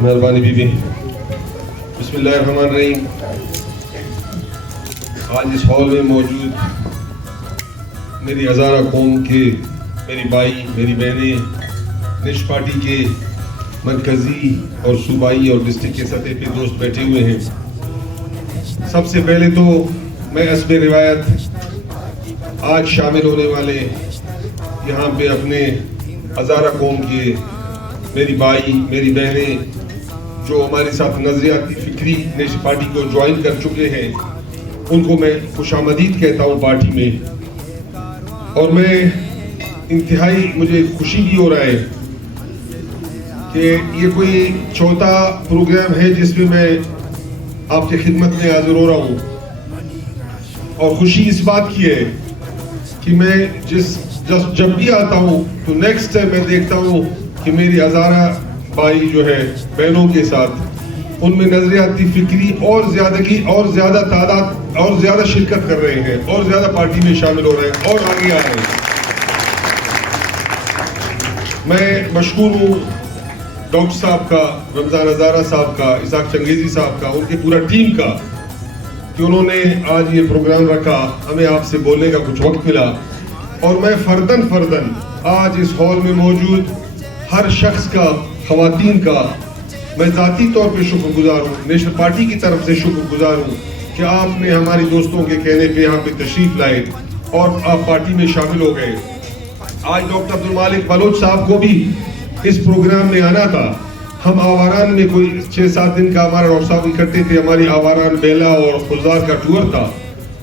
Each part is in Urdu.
مہربانی بی بی. بسم اللہ الرحمن الرحیم. آج اس ہال میں موجود میری ہزارہ قوم کے میری بھائی میری بہنیں نیشنل پارٹی کے مرکزی اور صوبائی اور ڈسٹرکٹ کے سطح پہ دوست بیٹھے ہوئے ہیں. سب سے پہلے تو میں حسب روایت آج شامل ہونے والے یہاں پہ اپنے ہزارہ قوم کے میری بھائی میری بہنیں جو ہمارے ساتھ نظریاتی فکری نیشنل پارٹی کو جوائن کر چکے ہیں ان کو میں خوش آمدید کہتا ہوں پارٹی میں. اور میں انتہائی مجھے خوشی بھی ہو رہا ہے کہ یہ کوئی چوتھا پروگرام ہے جس میں آپ کی خدمت میں حاضر ہو رہا ہوں. اور خوشی اس بات کی ہے کہ میں جب بھی آتا ہوں تو نیکسٹ ٹائم میں دیکھتا ہوں کہ میری ہزارہ بھائی جو ہے بہنوں کے ساتھ ان میں نظریاتی فکری اور زیادہ تعداد اور زیادہ شرکت کر رہے ہیں اور زیادہ پارٹی میں شامل ہو رہے ہیں اور آگے آ رہے ہیں. میں مشکور ہوں ڈاکٹر صاحب کا, رمضان ہزارہ صاحب کا, اسحاق چنگیزی صاحب کا, ان کے پورا ٹیم کا کہ انہوں نے آج یہ پروگرام رکھا, ہمیں آپ سے بولنے کا کچھ وقت ملا. اور میں فردن آج اس ہال میں موجود ہر شخص کا, خواتین کا میں ذاتی طور پہ شکر گزار ہوں, نیشنل پارٹی کی طرف سے شکر گزار ہوں کہ آپ نے ہماری دوستوں کے کہنے پہ یہاں پہ تشریف لائے اور آپ پارٹی میں شامل ہو گئے. آج ڈاکٹر عبدالمالک بلوچ صاحب کو بھی اس پروگرام میں آنا تھا. ہم آواران میں کوئی 6-7 دن کا ہمارا ڈاکٹر صاحب اکٹھے تھے, ہماری آواران بیلا اور خزدار کا ٹور تھا.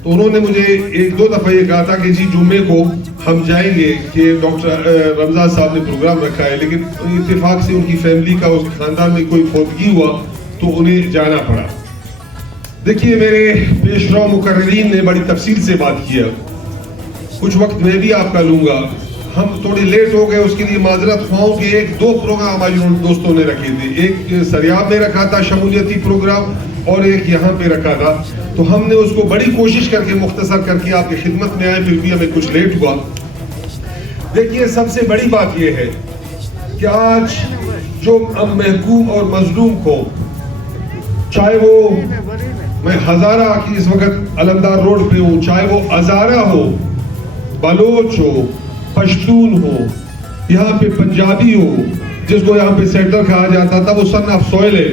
تو انہوں نے مجھے 1-2 دفعہ یہ کہا تھا کہ جی جمعے کو ہم جائیں گے کہ ڈاکٹر رمضان صاحب نے پروگرام رکھا ہے, لیکن اتفاق سے ان کی فیملی کا, اس خاندان میں کوئی فوتگی ہوا تو انہیں جانا پڑا. دیکھیے میرے پیشرو مقررین نے بڑی تفصیل سے بات کیا, کچھ وقت میں بھی آپ کا لوں گا. ہم تھوڑی لیٹ ہو گئے, اس کے لیے معذرت خواہوں کہ 1-2 پروگرام ہمارے دوستوں نے رکھے تھے. ایک سریاب میں رکھا تھا شمولیتی پروگرام اور ایک یہاں پہ رکھا تھا. تو ہم نے اس کو بڑی کوشش کر کے مختصر کر کے آپ کی خدمت میں آئے, پھر بھی ہمیں کچھ لیٹ ہوا. دیکھیے سب سے بڑی بات یہ ہے کہ آج جو محکوم اور مظلوم کو, چاہے وہ میں ہزارہ کی اس وقت علمدار روڈ پہ ہوں, چاہے وہ ہزارہ ہو, بلوچ ہو, پشتون ہو, یہاں پہ پنجابی ہو جس کو یہاں پہ سیٹل کہا جاتا تھا, وہ سن آف سوئل ہے,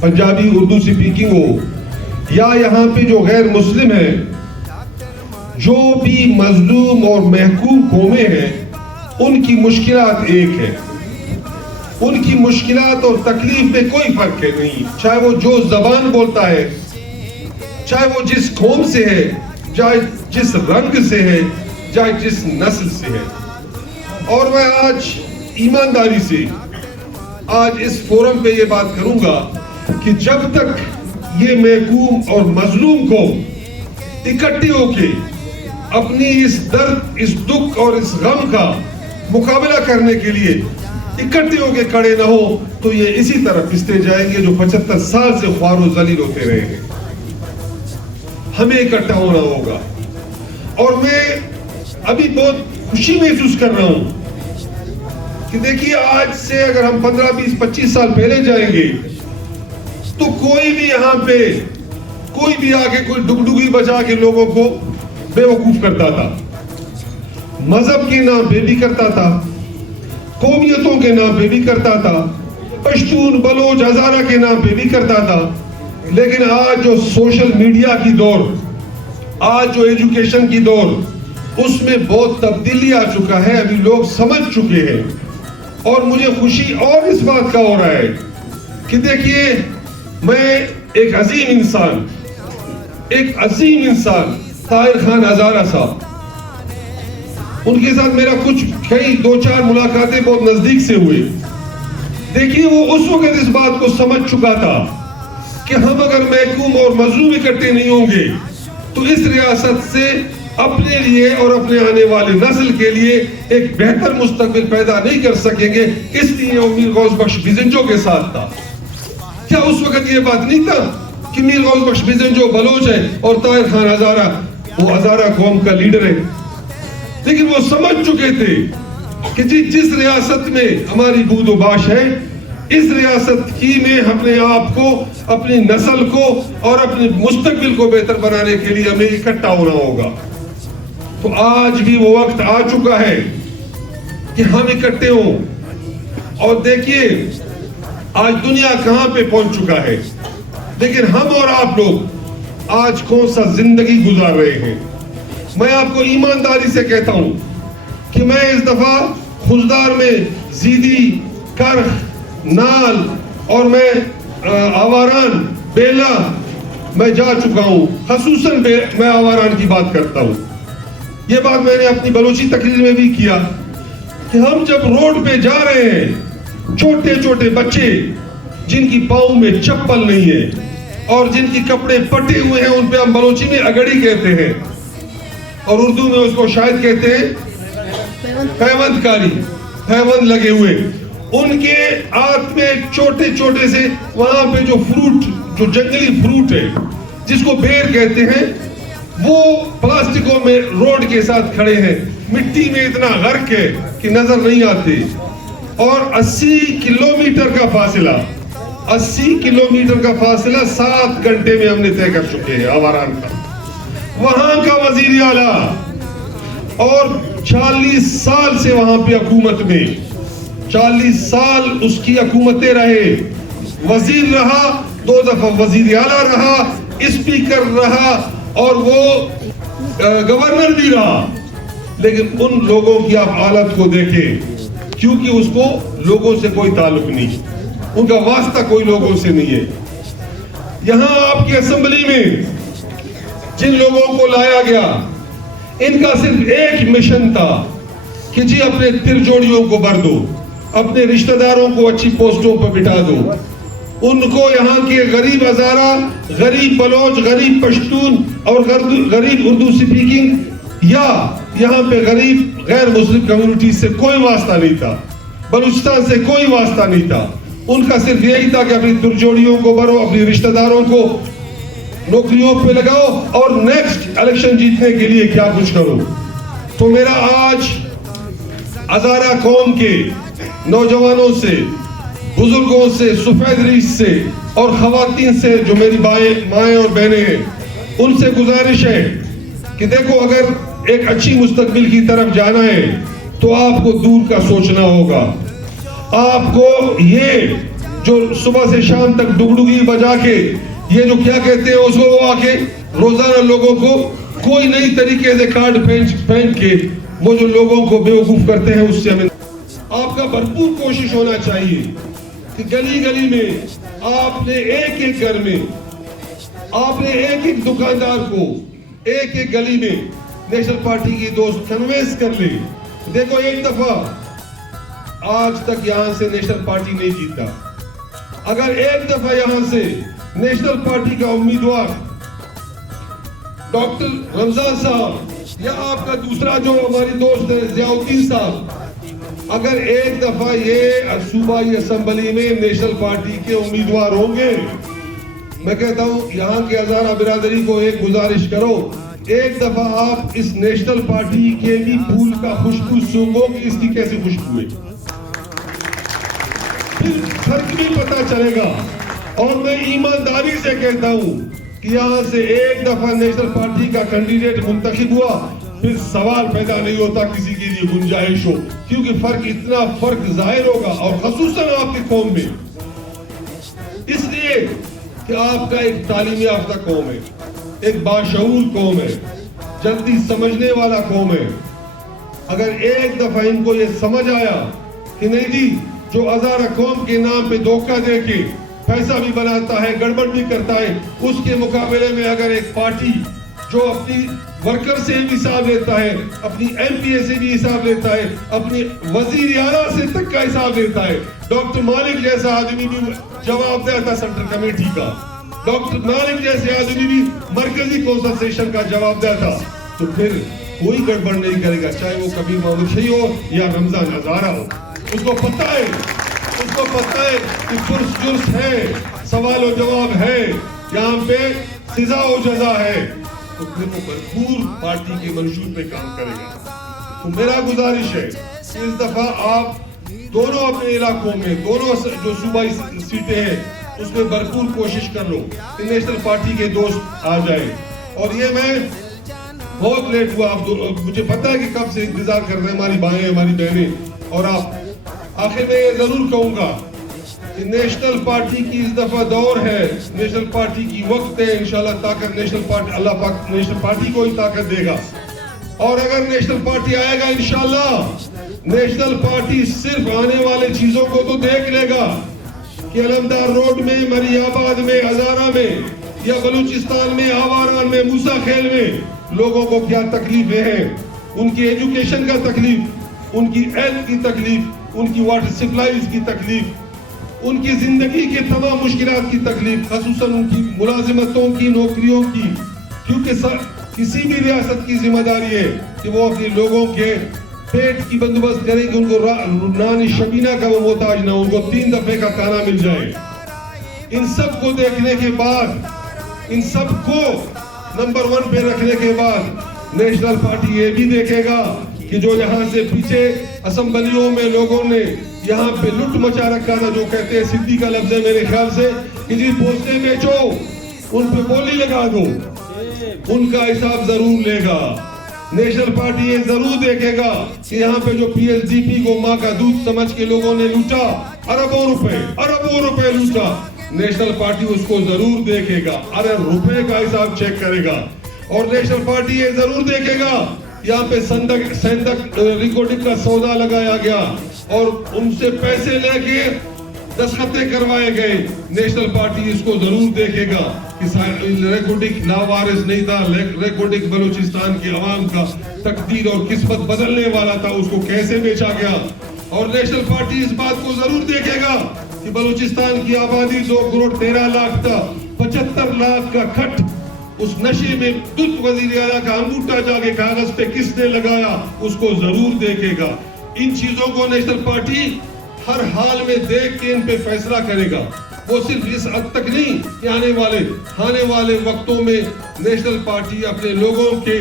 پنجابی اردو سپیکنگ ہو, یا یہاں پہ جو غیر مسلم ہیں, جو بھی مظلوم اور محکوم قومیں ہیں, ان کی مشکلات ایک ہے. ان کی مشکلات اور تکلیف میں کوئی فرق ہے نہیں, چاہے وہ جو زبان بولتا ہے, چاہے وہ جس قوم سے ہے, چاہے جس رنگ سے ہے, چاہے جس نسل سے ہے. اور میں آج ایمانداری سے آج اس فورم پہ یہ بات کروں گا کہ جب تک یہ محکوم اور مظلوم کو اکٹھے ہو کے اپنی اس درد, اس دکھ اور اس غم کا مقابلہ کرنے کے لیے اکٹھے ہو کے کھڑے نہ ہو تو یہ اسی طرح پستے جائیں گے جو 75 سال سے خوار و ذلیل ہوتے رہے ہیں. ہمیں اکٹھا ہونا ہوگا. اور میں ابھی بہت خوشی محسوس کر رہا ہوں کہ دیکھیے آج سے اگر ہم 15-20-25 سال پہلے جائیں گے تو کوئی بھی یہاں پہ کوئی بھی آگے کوئی ڈگڈگی بجا کے لوگوں کو بے وقوف کرتا تھا, مذہب کے نام پہ بھی کرتا تھا, قومیتوں کے نام پہ بھی کرتا تھا, پشتون بلوچ ہزارہ کے نام پہ بھی کرتا تھا. لیکن آج جو سوشل میڈیا کی دور, آج جو ایجوکیشن کی دور, اس میں بہت تبدیلی آ چکا ہے. ابھی لوگ سمجھ چکے ہیں اور مجھے خوشی اور اس بات کا ہو رہا ہے کہ دیکھیے میں ایک عظیم انسان طاہر خان ہزارہ صاحب, ان کے ساتھ میرا کئی 2-4 ملاقاتیں بہت نزدیک سے ہوئے. دیکھیے وہ اس وقت اس بات کو سمجھ چکا تھا کہ ہم اگر محکوم اور مظلوم اکٹھے نہیں ہوں گے تو اس ریاست سے اپنے لیے اور اپنے آنے والے نسل کے لیے ایک بہتر مستقبل پیدا نہیں کر سکیں گے. اس لیے وہ میر غوث بخش بزنجو کے ساتھ تھا. کیا اس وقت یہ بات نہیں تھا کہ میر غوث بخش بزنجو بلوچ ہے اور طاہر خان ہزارہ وہ ہزارہ قوم کا لیڈر ہے؟ لیکن وہ سمجھ چکے تھے کہ جس ریاست میں ہماری بود و باش ہے اس ریاست کی میں اپنے آپ کو, اپنی نسل کو اور اپنے مستقبل کو بہتر بنانے کے لیے ہمیں اکٹھا ہونا ہوگا. تو آج بھی وہ وقت آ چکا ہے کہ ہم اکٹھے ہوں. اور دیکھیے آج دنیا کہاں پہ پہنچ چکا ہے, لیکن ہم اور آپ لوگ آج کون سا زندگی گزار رہے ہیں. میں آپ کو ایمانداری سے کہتا ہوں کہ میں اس دفعہ خضدار میں زیدی, کرخ, نال اور میں آواران, بیلا میں جا چکا ہوں. خصوصاً میں آواران کی بات کرتا ہوں. یہ بات میں نے اپنی بلوچی تقریر میں بھی کیا کہ ہم جب روڈ پہ جا رہے ہیں, چھوٹے چھوٹے بچے جن کی پاؤں میں چپل نہیں ہے اور جن کی کپڑے پٹے ہوئے ہیں, ان پہ ہم بلوچی میں اگڑی کہتے ہیں اور اردو میں اس کو شاید کہتے ہیں پیوند کاری, پیوند لگے ہوئے. ان کے ہاتھ میں چھوٹے چھوٹے سے وہاں پہ جو فروٹ, جو جنگلی فروٹ ہے جس کو بیر کہتے ہیں, وہ پلاسٹکوں میں روڈ کے ساتھ کھڑے ہیں. مٹی میں اتنا غرق ہے کہ نظر نہیں آتے. اور 80 کلومیٹر کا فاصلہ, 80 کلومیٹر کا فاصلہ 7 گھنٹے میں ہم نے طے کر چکے ہیں آواران کا. وہاں کا وزیر اعلیٰ اور 40 سال سے وہاں پہ حکومت میں, 40 سال اس کی حکومتیں رہے, وزیر رہا, 2 دفعہ وزیر اعلیٰ رہا, اسپیکر رہا اور وہ گورنر بھی رہا. لیکن ان لوگوں کی آپ حالت کو دیکھیں, کیونکہ اس کو لوگوں سے کوئی تعلق نہیں, ان کا واسطہ کوئی لوگوں سے نہیں ہے. یہاں آپ کی اسمبلی میں جن لوگوں کو لایا گیا, ان کا صرف ایک مشن تھا کہ جی اپنے ترجوڑیوں کو بھر دو, اپنے رشتہ داروں کو اچھی پوسٹوں پر بٹھا دو, ان کو یہاں کے غریب ہزارہ, غریب بلوچ, غریب پشتون اور غریب اردو سپیکنگ یا یہاں پہ غریب غیر مسلم کمیونٹی سے کوئی واسطہ نہیں تھا, بلوچستان سے کوئی واسطہ نہیں تھا. ان کا صرف یہی تھا کہ اپنی ترجوڑیوں کو بھرو, اپنی رشتہ داروں کو نوکریوں پہ لگاؤ اور نیکسٹ الیکشن جیتنے کے لیے کیا کچھ کرو. تو میرا آج ہزارہ قوم کے نوجوانوں سے, بزرگوں سے, سفید ریش سے اور خواتین سے جو میری مائیں اور بہنیں ہیں, ان سے گزارش ہے کہ دیکھو اگر ایک اچھی مستقبل کی طرف جانا ہے تو آپ کو دور کا سوچنا ہوگا. آپ کو یہ جو صبح سے شام تک ڈگڈگی بجا کے یہ جو کیا کہتے ہیں اس کو وہ آ کے روزانہ لوگوں کو کوئی نئی طریقے سے کارڈ پہن کے وہ جو لوگوں کو بیوقوف کرتے ہیں, اس سے ہمیں آپ کا بھرپور کوشش ہونا چاہیے کہ گلی گلی میں آپ نے ایک ایک گھر میں, آپ نے ایک ایک دکاندار کو ایک ایک گلی میں نیشنل پارٹی کی دوست کنوینس کر لے. دیکھو ایک دفعہ آج تک یہاں سے نیشنل پارٹی نہیں جیتا, اگر ایک دفعہ یہاں سے نیشنل پارٹی کا امیدوار ڈاکٹر رمضان صاحب یا آپ کا دوسرا جو ہماری دوست ہے ضیاء الدین صاحب, اگر ایک دفعہ یہ صوبائی اسمبلی میں نیشنل پارٹی کے امیدوار ہوں گے, میں کہتا ہوں یہاں کے ہزارہ برادری کو ایک گزارش کرو, ایک دفعہ آپ اس نیشنل پارٹی کے بھی پھول کا خوشبو سونگو کہ اس کی کیسی خوشبو ہے, پھر فرق بھی پتا چلے گا. اور میں ایمانداری سے کہتا ہوں کہ یہاں سے ایک دفعہ نیشنل پارٹی کا کینڈیڈیٹ منتخب ہوا, پھر سوال پیدا نہیں ہوتا کسی کے لیے گنجائش ہو, کیونکہ اتنا فرق ظاہر ہوگا اور خصوصاً آپ کی قوم میں, اس لیے کہ آپ کا ایک تعلیم یافتہ قوم ہے, ایک باشعور قوم ہے, جلدی سمجھنے والا قوم ہے. اگر ایک دفعہ ان کو یہ سمجھ آیا کہ نہیں جی جو ہزارہ قوم کے نام پہ دھوکہ دے کے پیسہ بھی بناتا ہے, گڑبڑ بھی کرتا ہے, اس کے مقابلے میں اگر ایک پارٹی جو اپنی ورکر سے بھی حساب لیتا ہے, اپنی ایم پی اے سے بھی حساب لیتا ہے, اپنی وزیر اعلیٰ سے تک کا حساب لیتا ہے, ڈاکٹر مالک جیسا آدمی بھی جواب دہ تھا سینٹرل کمیٹی کا, ڈاکٹر مالک جیسے آدمی بھی مرکزی کونسلٹیشن کا جواب دہ تھا, تو پھر کوئی گڑبڑ نہیں کرے گا, چاہے وہ کبیر محمد شہی ہو یا رمضان ہزارہ ہو. اس کو پتہ ہے, اس کو پتہ ہے کہ پرس جرس ہے, سوال و جواب ہے, یہاں پہ سزا و جزا ہے, تو پھر وہ بھرپور پارٹی کے منشور پہ کام کرے گا. تو میرا گزارش ہے کہ اس دفعہ آپ دونوں اپنے علاقوں میں دونوں جو صوبائی سیٹیں ہیں اس میں بھرپور کوشش کر لو کہ نیشنل پارٹی کے دوست آ جائیں. اور یہ میں بہت لیٹ ہوا, مجھے پتا ہے کہ کب سے انتظار کر رہے ہیں ہماری بھائیں ہماری بہنیں اور آپ. آخر میں یہ ضرور کہوں گا کہ نیشنل پارٹی کی اس دفعہ دور ہے, نیشنل پارٹی کی وقت ہے. انشاءاللہ طاقت نیشنل پارٹی, اللہ پاک نیشنل پارٹی کو ہی طاقت دے گا. اور اگر نیشنل پارٹی آئے گا انشاءاللہ نیشنل پارٹی صرف آنے والے چیزوں کو تو دیکھ لے گا کہ علمدار روڈ میں, مری آباد میں, ہزارہ میں یا بلوچستان میں, آواران میں, موسیٰ خیل میں لوگوں کو کیا تکلیفیں ہیں, ان کی ایجوکیشن کا تکلیف, ان کی ہیلتھ کی تکلیف, ان کی واٹر سپلائیز کی تکلیف, ان کی زندگی کے تمام مشکلات کی تکلیف, خصوصاً ان کی ملازمتوں کی, نوکریوں کی. کیونکہ کسی بھی ریاست کی ذمہ داری ہے کہ وہ اپنے لوگوں کے پیٹ کی بندوبست کرے کہ ان کو نان شبینہ کا وہ محتاج نہ, ان کو 3 دفعے کا کھانا مل جائے. ان سب کو دیکھنے کے بعد, ان سب کو نمبر 1 پہ رکھنے کے بعد نیشنل پارٹی یہ بھی دیکھے گا کہ جو یہاں سے پیچھے اسمبلیوں میں لوگوں نے یہاں پہ لٹ مچا رکھا تھا, جو کہتے ہیں سدھی کا لفظ ہے میرے خیال سے کہ جی پوسٹیں بیچو, ان پہ بولی لگا دو, ان کا حساب ضرور لے گا. نیشنل پارٹی یہ ضرور دیکھے گا کہ یہاں پہ جو پی ایس ڈی پی کو ماں کا دودھ سمجھ کے لوگوں نے لوٹا, اربوں روپے لوٹا, نیشنل پارٹی اس کو ضرور دیکھے گا, ارب روپے کا حساب چیک کرے گا. اور نیشنل پارٹی یہ ضرور دیکھے گا یہاں پہ سندک ریکارڈنگ کا سودا لگایا گیا اور ان سے پیسے لے کے دستخطیں کروائے گئے. نیشنل پارٹی اس کو ضرور دیکھے گا کہ ریکارڈنگ لاوارث نہیں تھا, ریکارڈنگ بلوچستان کی عوام کا تقدیر اور قسمت بدلنے والا تھا, اس کو کیسے بیچا گیا. اور نیشنل پارٹی اس بات کو ضرور دیکھے گا کہ بلوچستان کی آبادی 2 کروڑ 13 لاکھ تھا, 75 لاکھ کا کھٹ اس نشے میں دت وزیر اعلیٰ کا انگوٹھا جا کے کاغذ پہ کس نے لگایا, اس کو ضرور دیکھے گا. ان چیزوں کو نیشنل پارٹی ہر حال میں دیکھ کے ان پہ فیصلہ کرے گا. وہ صرف اس حد تک نہیں کہ آنے والے وقتوں میں نیشنل پارٹی اپنے لوگوں کے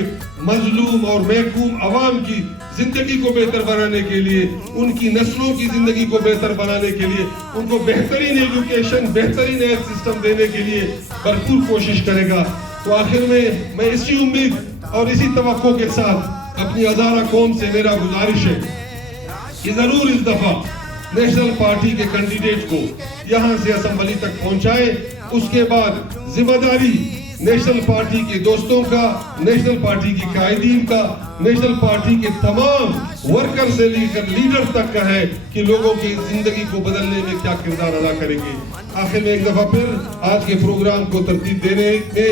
مظلوم اور محکوم عوام کی زندگی کو بہتر بنانے کے لیے, ان کی نسلوں کی زندگی کو بہتر بنانے کے لیے, ان کو بہترین ایجوکیشن, بہترین ہیلتھ سسٹم دینے کے لیے بھرپور کوشش کرے گا. تو آخر میں اسی امید اور اسی توقع کے ساتھ اپنی ہزارہ قوم سے میرا گزارش ہے کہ ضرور اس دفعہ نیشنل پارٹی کے کینڈیڈیٹ کو یہاں سے اسمبلی تک پہنچائے. اس کے بعد ذمہ داری نیشنل پارٹی کے دوستوں کا, نیشنل پارٹی کی قائدین کا, نیشنل پارٹی کے تمام ورکر سے لے کر لیڈر تک کا ہے کہ لوگوں کی زندگی کو بدلنے میں کیا کردار ادا کریں گے. آخر میں ایک دفعہ پھر آج کے پروگرام کو ترتیب دینے میں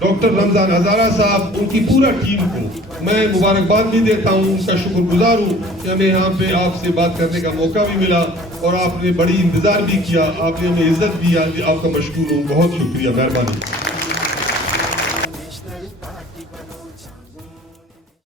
ڈاکٹر رمضان ہزارہ صاحب, ان کی پورا ٹیم کو میں مبارکباد بھی دیتا ہوں, ان کا شکر گزار ہوں کہ ہمیں یہاں پہ آپ سے بات کرنے کا موقع بھی ملا اور آپ نے بڑی انتظار بھی کیا, آپ نے ہمیں عزت بھی. آپ کا مشکور ہوں, بہت شکریہ, مہربانی.